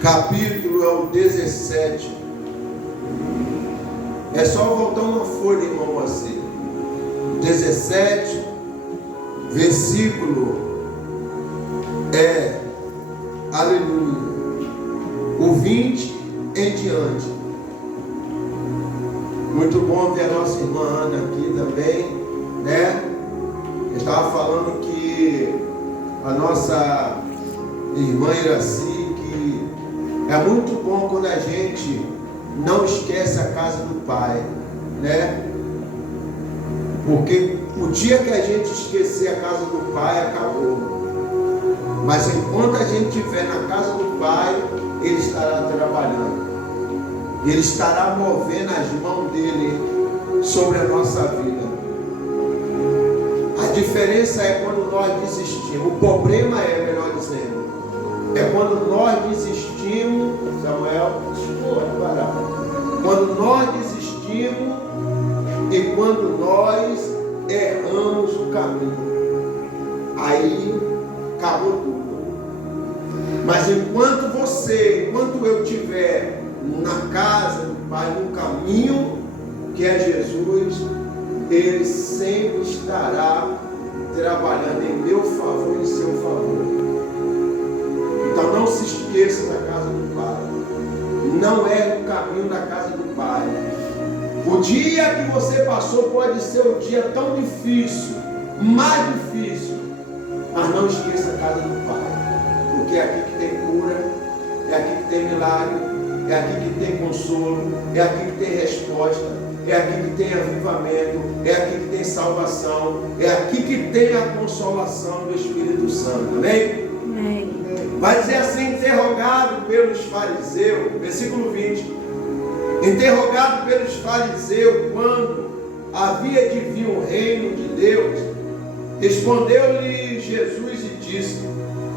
capítulo é o 17. É só voltar uma folha, irmão, assim. 17, versículo aleluia, o 20 em diante. Muito bom ter a nossa irmã Ana aqui também, né? Eu estava falando que a nossa irmã Iraci, que é muito bom quando a gente não esquece a casa do Pai, né? Porque o dia que a gente esquecer a casa do Pai, acabou. Mas enquanto a gente estiver na casa do Pai, Ele estará trabalhando. Ele estará movendo as mãos dele sobre a nossa vida. A diferença é quando nós desistimos. O problema é, melhor dizendo, é quando nós desistimos, Samuel, quando nós desistimos e quando nós erramos o caminho. Aí acabou tudo. Mas enquanto eu estiver na casa do Pai, no caminho que é Jesus, Ele sempre estará trabalhando em meu favor e em seu favor. Então não se esqueça da casa do Pai. Não é o caminho da casa do Pai. O dia que você passou pode ser um dia tão difícil, mais difícil, mas não esqueça a casa do Pai, porque é aqui que tem cura, é aqui que tem milagre, é aqui que tem consolo, é aqui que tem resposta, é aqui que tem avivamento, é aqui que tem salvação, é aqui que tem a consolação do Espírito Santo. Amém? Amém. Vai dizer assim: interrogado pelos fariseus, versículo 20, interrogado pelos fariseus quando havia de vir o reino de Deus, respondeu-lhe Jesus e disse: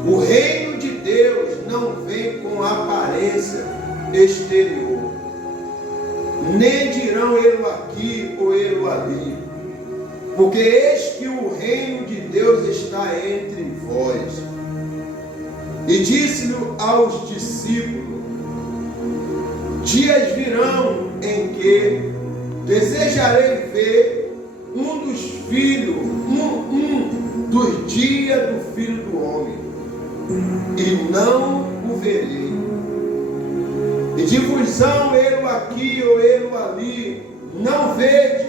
o reino de Deus não vem com aparência exterior, nem dirão ele aqui ou ele ali, porque eis que o reino de Deus está entre vós. E disse-lhe aos discípulos: dias virão em que desejarei ver um dos filhos, dos dias do Filho do Homem, e não o verei. E digo-vos-ão ele aqui ou ele ali, não vede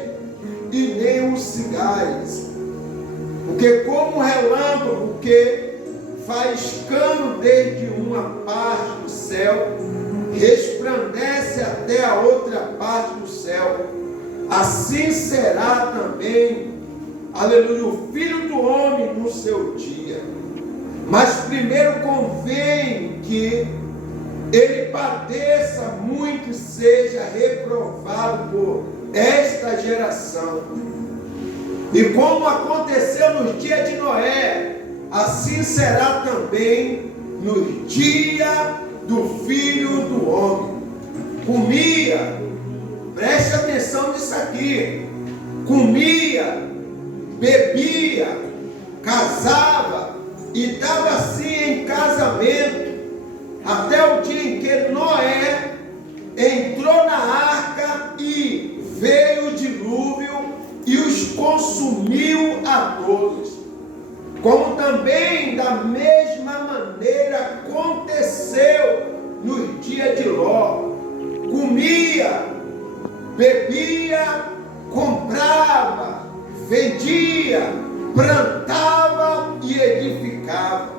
e nem o sigais, porque como relâmpago que faiscando desde uma parte do céu, resplandece até a outra parte do céu, assim será também, aleluia, o Filho do Homem no seu dia. Mas primeiro convém que ele padeça muito e seja reprovado por esta geração. E como aconteceu nos dias de Noé, assim será também nos dias do Filho do Homem. Comia, preste atenção nisso aqui, comia, bebia, casava e dava assim em casamento, até o dia em que Noé entrou na arca e veio o dilúvio e os consumiu a todos. Como também da mesma maneira aconteceu nos dias de Ló. Comia, bebia, comprava, vendia, plantava e edificava.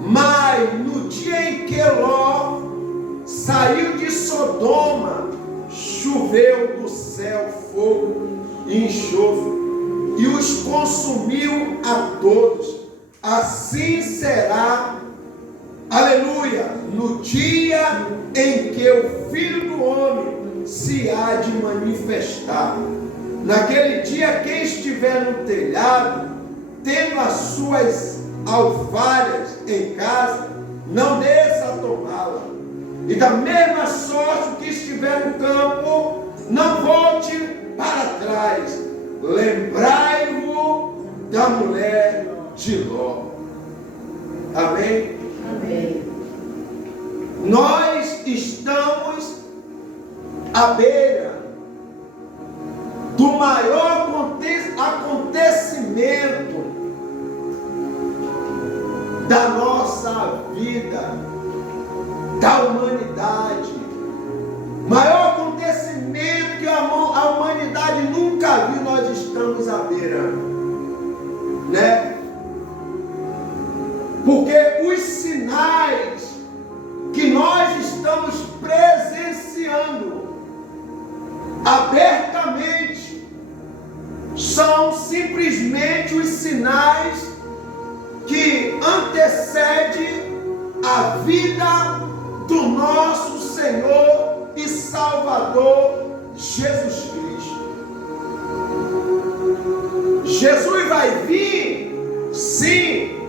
Mas no dia em que Ló saiu de Sodoma, choveu do céu fogo e enxofre, e os consumiu a todos. Assim será, aleluia, no dia em que o Filho do Homem se há de manifestar. Naquele dia, quem estiver no telhado, tendo as suas alfaias em casa, não desça a tomá-la. E da mesma sorte, o que estiver no campo, não volte para trás. Lembrai-vos da mulher de Ló. Amém? Amém. Nós estamos à beira do maior acontecimento da nossa vida, da humanidade. Maior acontecimento que a humanidade nunca viu, nós estamos à beira, né? Porque os sinais que nós estamos presenciando abertamente são simplesmente os sinais que antecedem a vida do nosso Senhor e Salvador Jesus Cristo. Jesus vai vir, sim.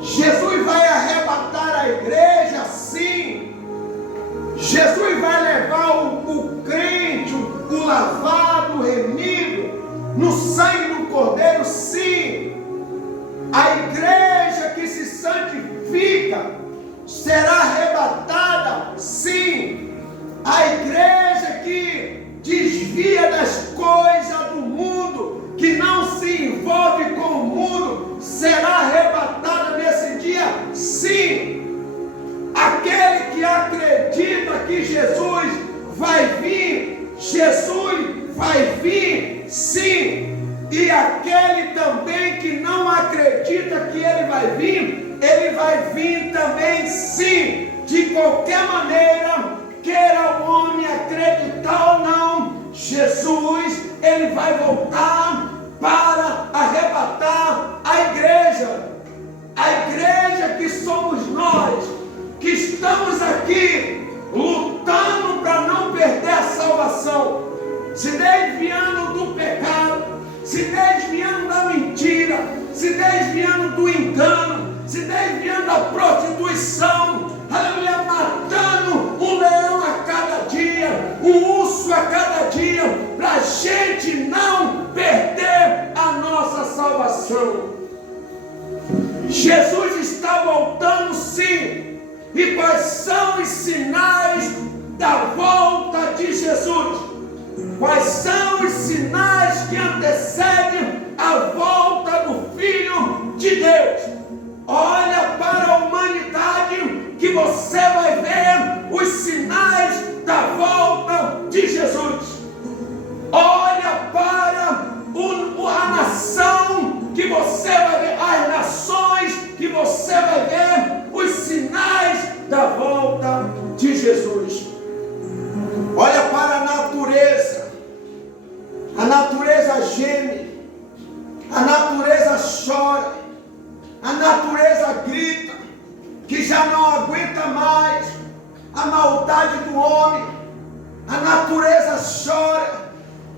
Jesus vai arrebatar a igreja, sim. Jesus vai levar o crente, o lavado, o remido, no sangue do Cordeiro, sim. A igreja que se santifica será arrebatada, sim. A igreja que desvia das coisas do mundo, que não se envolve com o mundo, será arrebatada nesse dia, sim. Aquele que acredita que Jesus vai vir, Jesus vai vir, sim. E aquele também que não acredita que ele vai vir também, sim. De qualquer maneira, queira o homem acreditar ou não, Jesus, ele vai voltar para arrebatar a igreja. A igreja que somos nós, que estamos aqui lutando para não perder a salvação, se desviando do pecado, se desviando da mentira, se desviando do engano, se desviando da prostituição, aleluia, matando um leão a cada dia, um urso a cada dia, para a gente não perder a nossa salvação. Jesus está voltando, sim. E quais são os sinais da volta de Jesus? Quais são os sinais que antecedem a volta do Filho de Deus? Olha para a humanidade que você vai ver os sinais da volta de Jesus. Olha para a nação que você vai ver, as nações que você vai ver os sinais da volta de Jesus. Olha para a natureza geme, a natureza chora, a natureza grita, que já não aguenta mais a maldade do homem, a natureza chora,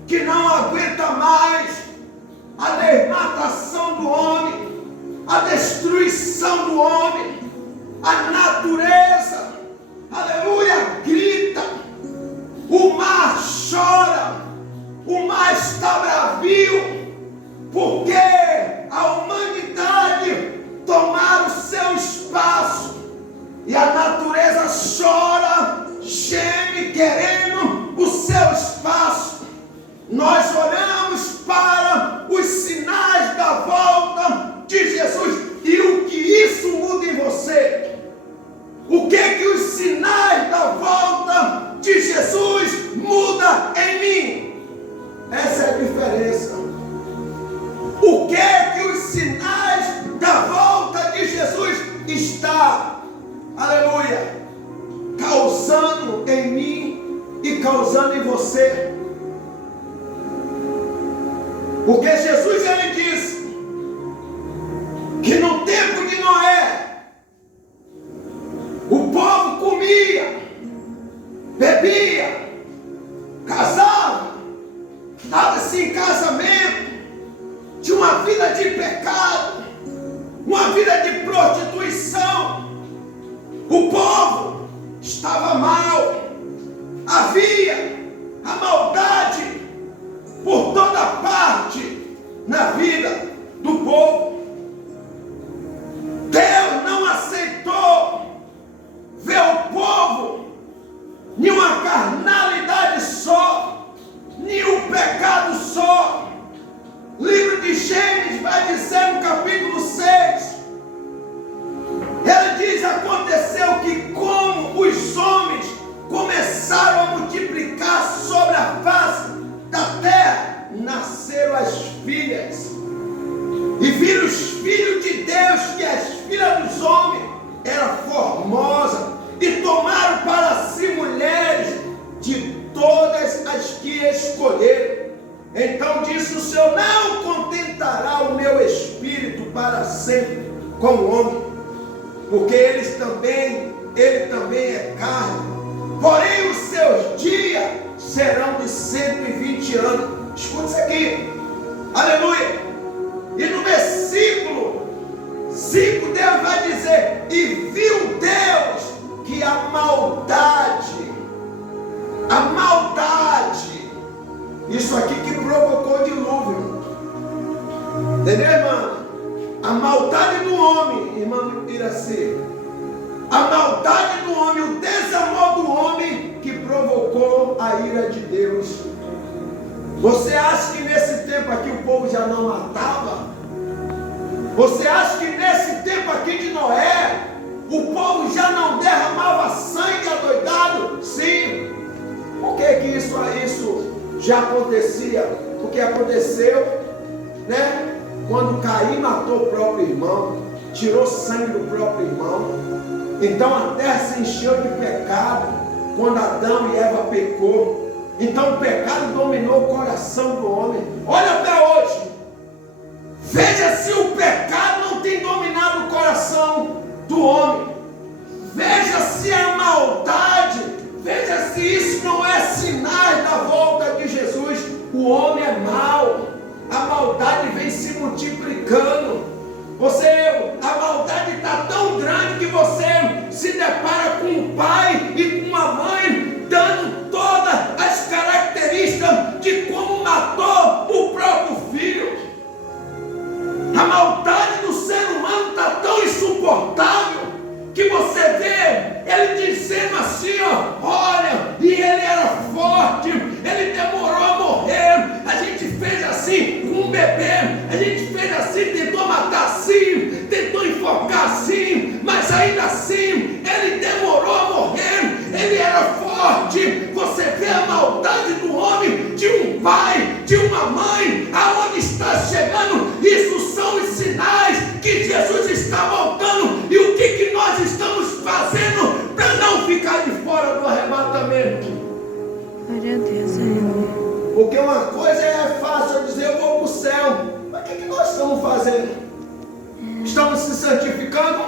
que não aguenta mais a desmatação do homem, a destruição do homem, a natureza, aleluia, grita, o mar chora, o mar está bravio, porque a humanidade tomaram o seu espaço, e a natureza chora, geme, querendo o seu espaço. Nós olhamos para os sinais da volta de Jesus, e o que isso muda em você? O que os sinais da volta de Jesus muda em mim? Essa é a diferença. O que os sinais da volta de Jesus está, aleluia, causando em mim e causando em você? Porque Jesus, ele disse que no tempo de Noé, o povo comia, bebia, casava, estava-se em casamento, tinha uma vida de pecado, uma vida de prostituição. O povo estava mal, havia a maldade por toda parte na vida do povo. Deus não aceitou ver o povo sempre com o homem, porque ele também é carne. Porém, os seus dias serão de 120 anos. Escuta isso aqui. Aleluia. E no versículo 5, Deus vai dizer: e viu Deus que a maldade, isso aqui que provocou o dilúvio. Entendeu, irmão? A maldade do homem, irmão Iraci, a maldade do homem, o desamor do homem que provocou a ira de Deus. Você acha que nesse tempo aqui o povo já não matava? Você acha que nesse tempo aqui de Noé o povo já não derramava sangue adoidado? Sim. Por que isso já acontecia? Porque aconteceu, né? Quando Caim matou o próprio irmão, tirou sangue do próprio irmão, então a terra se encheu de pecado. Quando Adão e Eva pecou, então o pecado dominou o coração do homem. Olha até hoje, veja se o pecado não tem dominado o coração do homem. Veja se a maldade, veja se isso não é sinal da volta de Jesus. O homem é mau, a maldade vem se multiplicando. A maldade está tão grande que você se depara com um pai e com uma mãe dando todas as características de como matou o próprio filho. A maldade do ser humano está tão insuportável que você vê ele dizendo assim, olha, e ele era forte, ele demorou a morrer, a gente fez assim com um bebê, a gente fez assim, tentou matar assim, tentou enforcar assim, mas ainda assim ele demorou a morrer, ele era forte. Você vê a maldade do homem, de um pai, de uma mãe, aonde está chegando. Isso são os sinais que Jesus está voltando. E o que nós estamos fazendo para não ficar de fora do arrebatamento? Glória a Deus, aleluia. Porque uma coisa é fácil eu dizer, eu vou para o céu. Mas o que nós estamos fazendo? Estamos se santificando?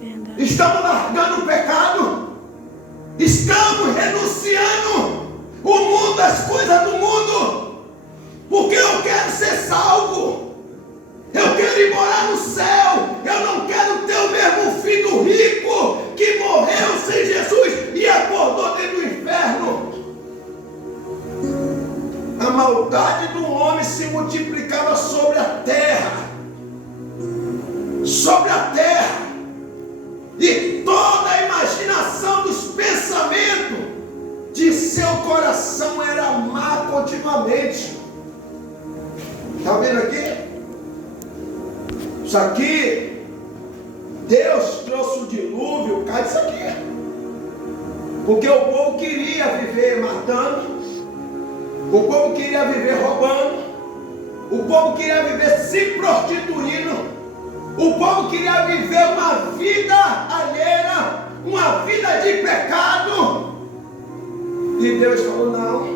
Verdade. Estamos largando o pecado? Estamos renunciando o mundo, as coisas do mundo? Porque eu quero ser salvo. Eu quero ir morar no céu. Eu não quero ter o mesmo fim do rico que morreu sem Jesus e acordou dentro do inferno. A maldade do homem se multiplicava sobre a terra. Sobre a terra. E toda a imaginação dos pensamentos de seu coração era má continuamente. Está vendo aqui? Isso aqui, Deus trouxe o dilúvio por causa disso aqui. Porque o povo queria viver matando, o povo queria viver roubando, o povo queria viver se prostituindo, o povo queria viver uma vida alheia, uma vida de pecado. E Deus falou, não,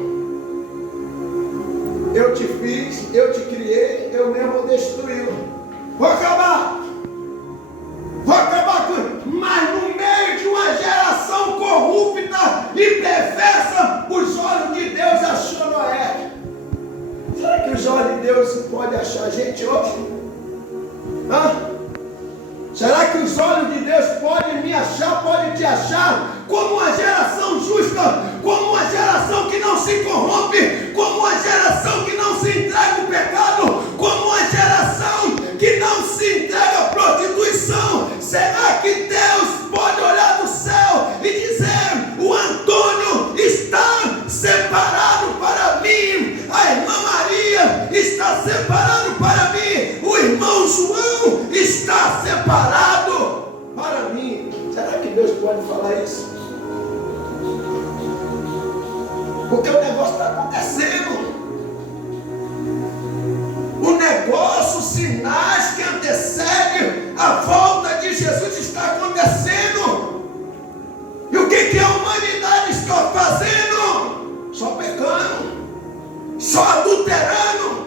eu te fiz, eu te criei, eu mesmo vou destruí-lo. Vou acabar com. Mas no meio de uma geração corrupta e perversa, os olhos de Deus achou Noé. Será que os olhos de Deus podem achar a gente hoje? Será que os olhos de Deus podem me achar, podem te achar como uma geração justa, como uma geração que não se corrompe, como uma geração que não se entrega ao pecado, como uma geração que não se entrega à prostituição? Será que Deus pode olhar do céu e dizer, o Antônio está separado para mim, a irmã Maria está separado para mim, o irmão João está separado para mim? Será que Deus pode falar isso? Porque o negócio está acontecendo. O negócio, os sinais que antecedem a volta de Jesus está acontecendo. E o que a humanidade está fazendo? Só pecando, só adulterando,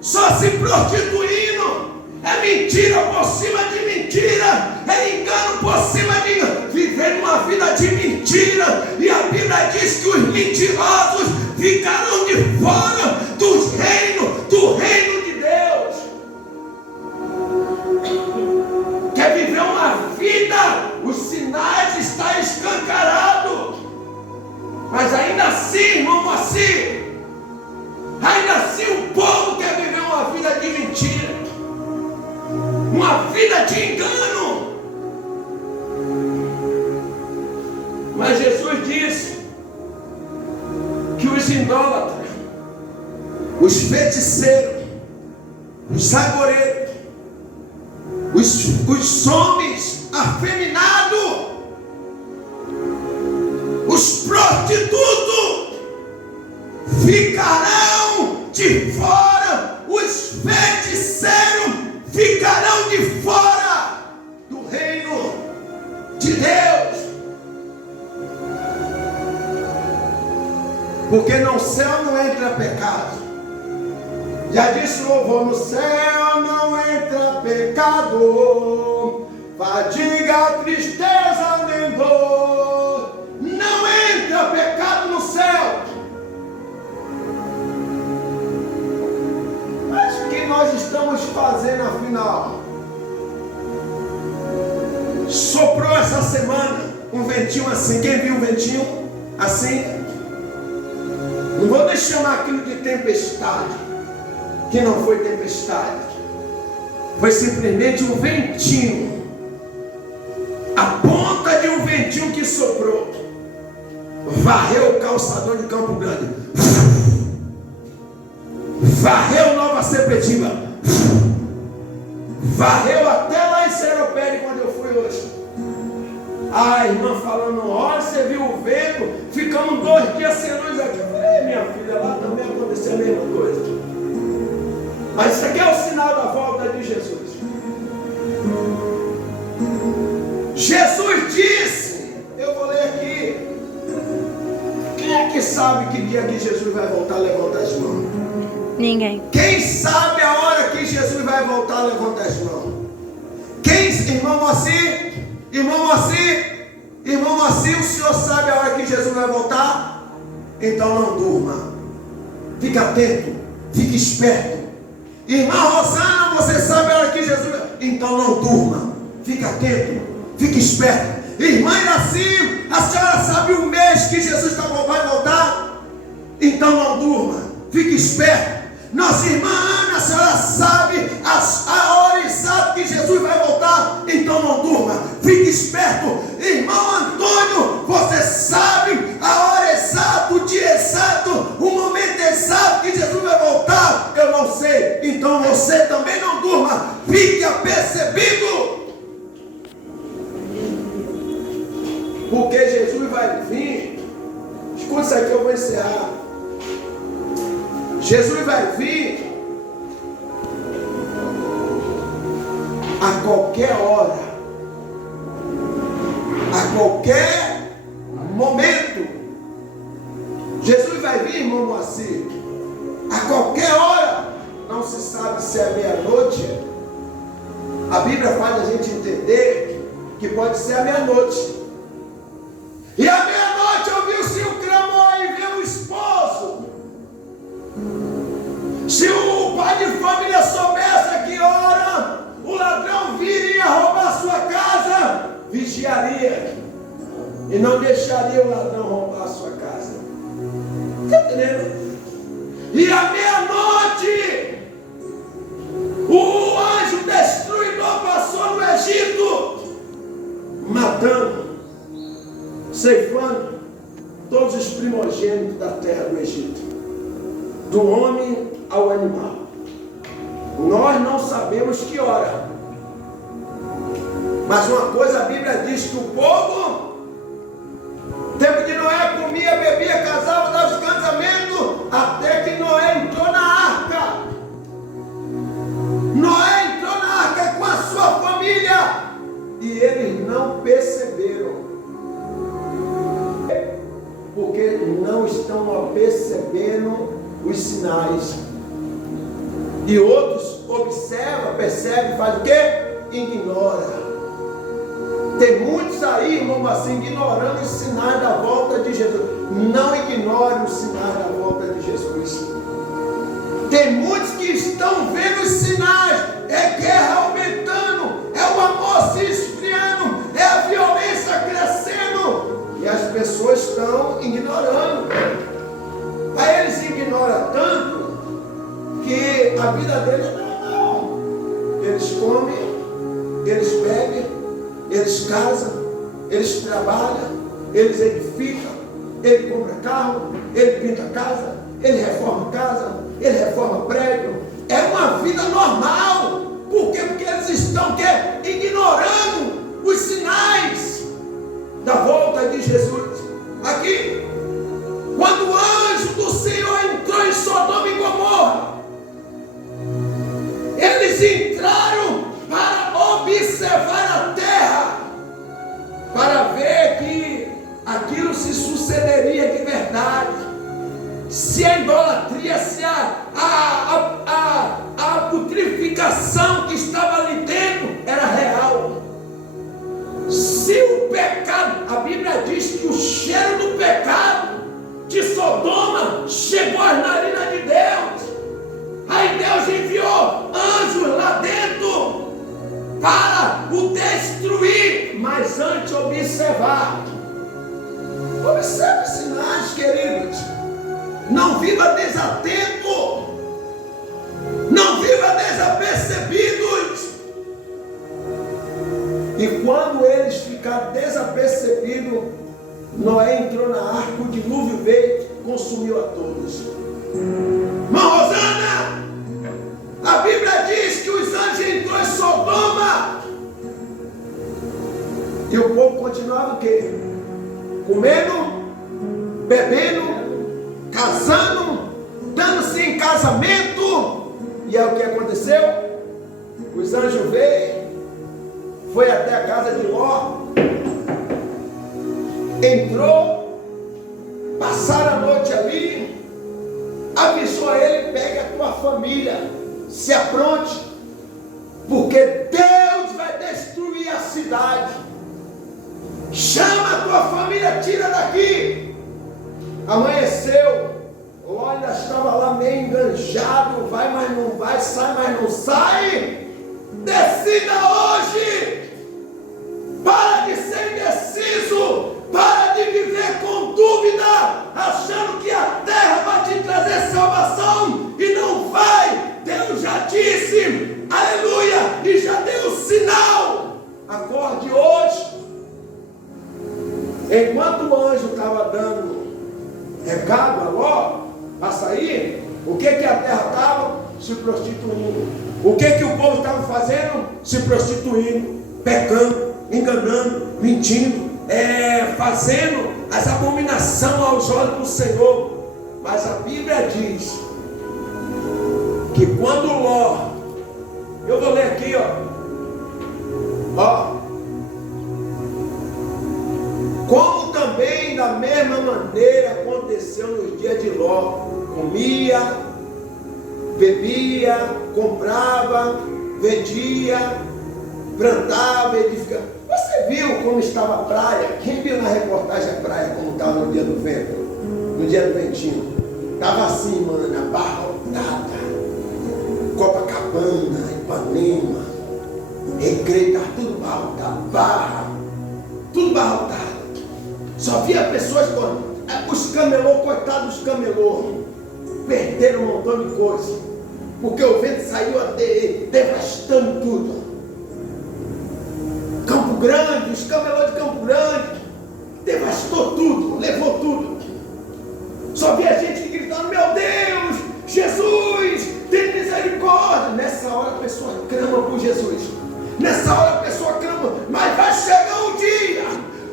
só se prostituindo. É mentira por cima de mentira, é engano por cima de engano, vivendo uma vida de mentira. E a Bíblia diz que os mentirosos ficarão de fora do reino de Deus. Quer viver uma vida, os sinais estão escancarados, mas ainda assim, irmão, ainda assim o povo quer viver uma vida de mentira, uma vida de engano. Mas Jesus disse que os idólatras, os feiticeiros, os agoreiros, os homens afeminados, os prostitutos ficarão de fora, os feiticeiros ficarão de fora do reino de Deus. Porque no céu não entra pecado. Já disse o louvor: no céu não entra pecado, fadiga, tristeza nem dor. Não entra pecado no céu. Mas o que nós estamos fazendo afinal? Soprou essa semana um ventinho assim. Quem viu um ventinho assim? Não vou deixar chamar aquilo de tempestade, que não foi tempestade, foi simplesmente um ventinho, a ponta de um ventinho que soprou, varreu o calçadão de Campo Grande, varreu Nova Sepetiba, varreu até lá em Seropédica, quando eu fui hoje. A irmã falando: olha, você viu o vento? Ficamos 2 dias sem luz aqui. Eu falei: minha filha, lá também aconteceu a mesma coisa. Mas isso aqui é o sinal da volta de Jesus. Jesus disse, eu vou ler aqui. Quem é que sabe que dia que Jesus vai voltar? Levanta as mãos. Ninguém. Quem sabe a hora que Jesus vai voltar? Levanta as mãos. Quem, irmão Moacir? Irmão Moacir, o senhor sabe a hora que Jesus vai voltar? Então não durma. Fica atento, fique esperto. Irmã Rosana, você sabe a hora que Jesus vai... Então não durma, fique atento, fique esperto. Irmã Iraci, a senhora sabe o mês que Jesus vai voltar? Então não durma, fique esperto. Nossa irmã Ana, a senhora sabe a hora exata que Jesus vai voltar? Então não durma, fique esperto. Irmão Antônio, você sabe a hora exata, o dia exato, o momento exato que Jesus vai voltar? Eu não sei. Então você também não durma, fique apercebido, porque Jesus vai vir. Escuta isso aqui, eu vou encerrar. Jesus vai vir a qualquer hora, a qualquer momento. Jesus vai vir, irmão Moacir, a qualquer hora. Não se sabe se é meia-noite. A Bíblia faz a gente entender que pode ser a meia-noite. E à meia-noite ouviu-se o clamor e veio o esposo. Se o pai de família soubesse a que hora o ladrão viria roubar sua casa, vigiaria e não deixaria o ladrão roubar sua casa. Está entendendo? E à meia-noite o anjo destruidor passou no Egito, matando, ceifando todos os primogênitos da terra do Egito, do homem ao animal. Nós não sabemos que hora, mas uma coisa a Bíblia diz: que o povo, tempo de Noé, comia, bebia, casava, dava os casamentos, até que Noé entrou na arca. Noé entrou na arca com a sua família e eles não perceberam, porque não estão percebendo os sinais. E outros observa, percebe, faz o quê? Ignora. Tem muitos aí, irmão, assim, ignorando os sinais da volta de Jesus. Não ignore os sinais da volta de Jesus. Tem muitos que estão vendo os sinais. É guerra aumentando, é o amor se esfriando, é a violência crescendo. E as pessoas estão ignorando. Aí eles ignoram tanto que a vida deles é normal. Eles comem, eles bebem, eles casam, eles trabalham, eles edificam, ele compra carro, ele pinta casa, ele reforma casa, ele reforma prédio. É uma vida normal. Por quê? Porque eles estão ignorando os sinais da volta de Jesus. Aqui, quando o anjo do Senhor entrou em Sodoma e Gomorra, eles entraram para observar a terra, para ver que aquilo se sucederia de verdade, se a idolatria, se a putrificação que estava ali dentro era real, se o pecado, a Bíblia diz que o cheiro do pecado de Sodoma chegou às narinas de Deus. Aí Deus enviou anjos lá dentro para o destruir, mas antes observar. Observe os sinais, queridos. Não viva desatento, não viva desapercebidos. E quando eles ficaram desapercebidos, Noé entrou na arca, o dilúvio veio e consumiu a todos. Irmã Rosana, a Bíblia diz que os anjos entrou em Sodoma e o povo continuava o quê? Comendo, bebendo, casando, dando-se em casamento. E aí o que aconteceu? Os anjos veio, foi até a casa de Ló, entrou, passaram a noite ali, avisou a ele: pegue a tua família, se apronte, porque Deus vai destruir a cidade. Chama a tua família, tira daqui. Amanheceu, Ló ainda estava lá meio enganjado, vai mas não vai, sai mas não sai. Decida hoje, para de ser indeciso, para de viver com dúvida, achando que a terra vai te trazer salvação, e não vai. Deus já disse, aleluia, e já deu o sinal. Acorde hoje. Enquanto o anjo estava dando recado a Ló para sair, o que a terra estava? Se prostituindo. O que o povo estava fazendo? Se prostituindo, pecando, enganando, mentindo, fazendo as abominações aos olhos do Senhor. Mas a Bíblia diz que quando Ló, eu vou ler aqui, como também da mesma maneira aconteceu nos dias de Ló, comia, bebia, comprava, vendia, plantava, edificava. Você viu como estava a praia? Quem viu na reportagem a praia como estava no dia do vento, no dia do ventinho? Estava assim, mano, abarrotada. Copacabana, Ipanema, Recreio, estava tudo abarrotado, Barra, tudo abarrotado. Só via pessoas, os camelô, coitados dos camelô, perderam um montão de coisa, porque o vento saiu devastando tudo. Campo Grande, os camelô de Campo Grande, devastou tudo, levou tudo. Só via gente gritando: meu Deus, Jesus, tem misericórdia. Nessa hora a pessoa clama por Jesus, nessa hora a pessoa clama, mas vai chegar um dia,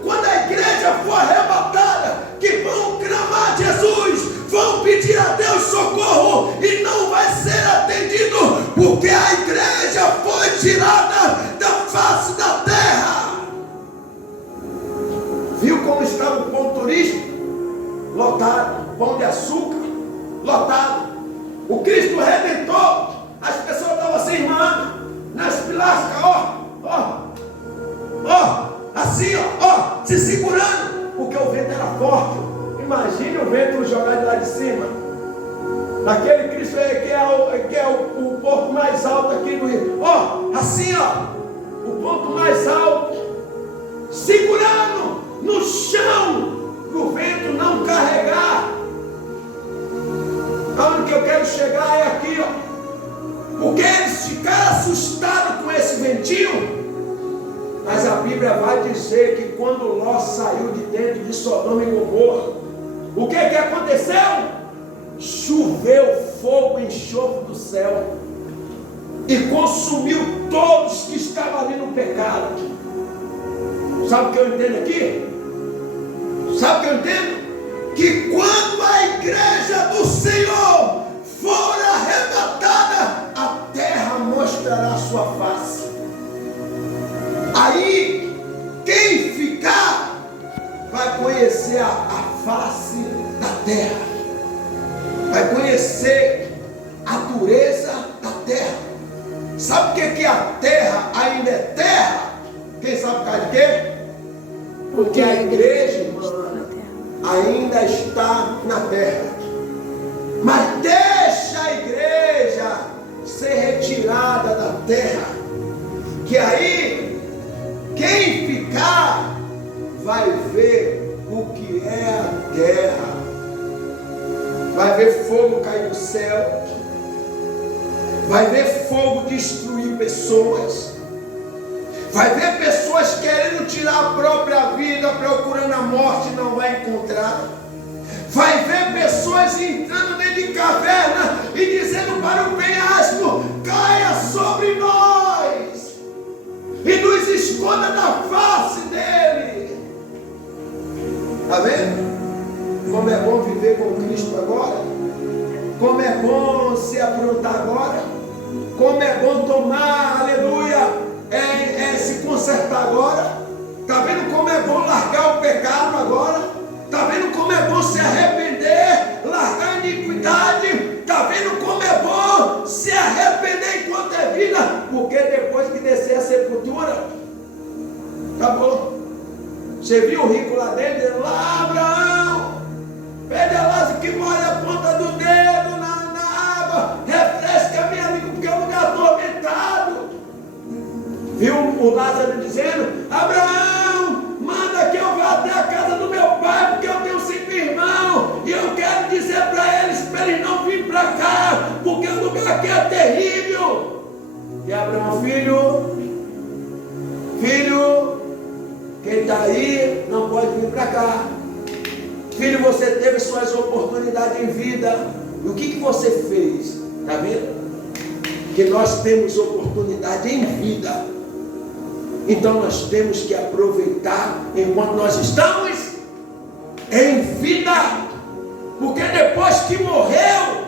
quando a igreja for arrebatada, que vão clamar Jesus, vão pedir a Deus socorro, e não vai ser atendido, porque a igreja foi tirada da face da terra. Viu como estava o ponto turístico? Lotado. Pão de Açúcar, lotado. O Cristo Redentor, as pessoas estavam assim: irmãs nas pilastras, assim, se segurando, porque o vento era forte. Imagine o vento jogar de lá de cima. Naquele Cristo que é o ponto mais alto aqui do Rio. Assim, o ponto mais alto, segurando no chão, para o vento não carregar. Aonde que eu quero chegar é aqui, porque eles ficaram assustados com esse ventinho. Mas a Bíblia vai dizer que quando Ló saiu de dentro de Sodoma e Gomorra, o que aconteceu? Choveu fogo e enxofre do céu e consumiu todos que estavam ali no pecado. Sabe o que eu entendo aqui? Sabe o que eu entendo? Que quando a igreja do Senhor for arrebatada, a terra mostrará sua face. Aí, quem ficar vai conhecer a face da terra, vai conhecer a dureza da terra. Sabe o que a terra ainda é terra? Quem sabe por causa de quê? Porque a igreja, irmã, ainda está na terra. Mas deixa a igreja ser retirada da terra, que aí quem ficar vai ver o que é a terra. Vai ver fogo cair do céu, vai ver fogo destruir pessoas, vai ver pessoas querendo tirar a própria vida, procurando a morte e não vai encontrar. Vai ver pessoas entrando dentro de caverna e dizendo para o penhasco: caia sobre nós e nos esconda da face dele. Está vendo? Como é bom viver com Cristo agora, como é bom se aprontar agora, como é bom tomar, aleluia, se consertar agora. Está vendo como é bom largar o pecado agora? Está vendo como é bom se arrepender, largar a iniquidade? Está vendo como é bom se arrepender enquanto é vida? Porque depois que descer a sepultura, acabou. Você viu o rico lá dentro, dizendo: lá, Abraão, pede a Lázaro que molhe a ponta do dedo na água, refresca a minha língua, porque é um lugar atormentado. Viu o Lázaro dizendo: Abraão, manda que eu vá até a casa do meu pai, porque eu tenho 5 irmãos, e eu quero dizer para eles não virem para cá, porque o lugar aqui é terrível. E Abraão: filho, quem está aí não pode vir para cá. Filho, você teve suas oportunidades em vida. E o que você fez? Está vendo? Que nós temos oportunidade em vida. Então nós temos que aproveitar enquanto nós estamos em vida. Porque depois que morreu,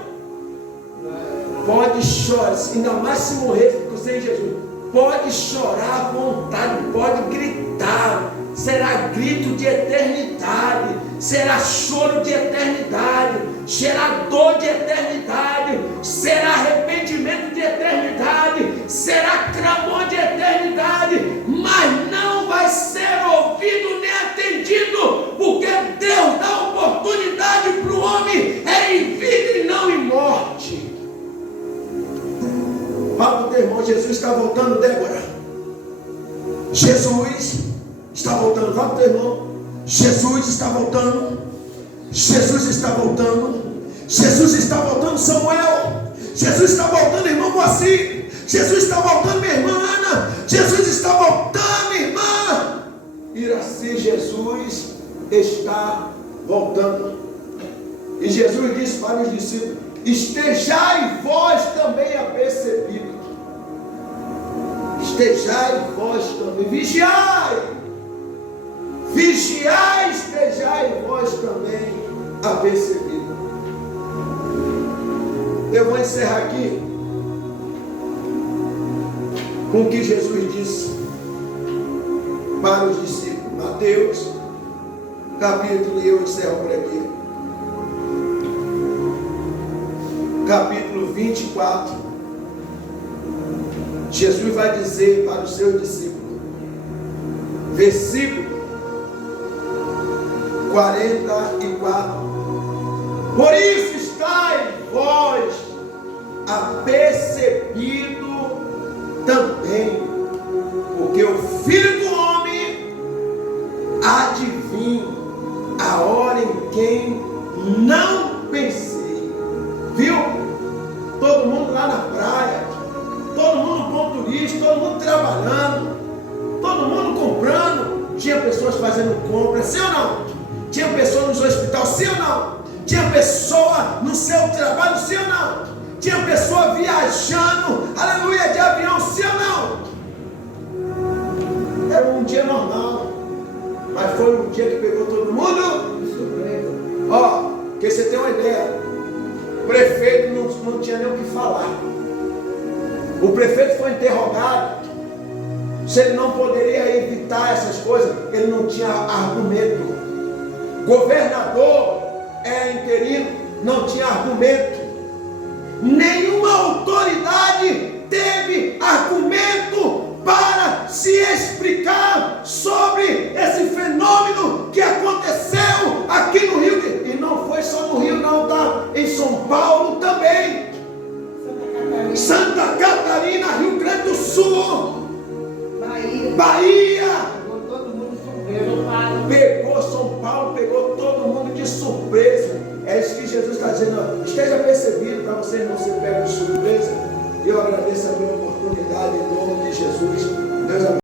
pode chorar, ainda mais se morrer sem Jesus, pode chorar à vontade, pode gritar. Será grito de eternidade, será choro de eternidade, será dor de eternidade, será arrependimento de eternidade, será clamor de eternidade, mas não vai ser ouvido nem atendido, porque Deus dá oportunidade para o homem em vida e não em morte. Fala para o teu irmão: Jesus está voltando, Débora. Jesus está voltando. Fala para o teu irmão: Jesus está voltando. Jesus está voltando. Jesus está voltando, Samuel. Jesus está voltando, irmão Moacir. Jesus está voltando, minha irmã Ana. Jesus está voltando, irmã Iraci. Jesus está voltando. E Jesus disse para os discípulos: estejai vós também apercebidos. Estejai vós também, vigiai. Vigiai, estejai vós também apercebidos. Eu vou encerrar aqui com o que Jesus disse para os discípulos. Mateus, capítulo, e eu encerro por aqui. Capítulo 24, Jesus vai dizer para os seus discípulos, versículo 44: por isso estáis vós apercebido também, porque o Filho do Homem há de vir a hora em quem não pensei. Viu? Todo mundo lá na praia, todo mundo no ponto turístico, todo mundo trabalhando, todo mundo comprando. Tinha pessoas fazendo compras, sim ou não? Tinha pessoas no seu hospital, sim ou não? Tinha pessoa no seu trabalho, sim ou não? Tinha pessoa viajando, aleluia, de avião, sim ou não? Era um dia normal, mas foi um dia que pegou todo mundo de surpresa. Ó, que você tem uma ideia, o prefeito não tinha nem o que falar. O prefeito foi interrogado se ele não poderia evitar essas coisas, ele não tinha argumento. Governador era interino, não tinha argumento. Nenhuma autoridade teve argumento para se explicar sobre esse fenômeno que aconteceu aqui no Rio. E não foi só no Rio, não, tá? Em São Paulo também. Santa Catarina, Rio Grande do Sul, Bahia. Pegou São Paulo, pegou todo mundo de surpresa. É isso que Jesus está dizendo. Esteja percebido para vocês não se peguem de surpresa. Eu agradeço a minha oportunidade em nome de Jesus. Deus abençoe.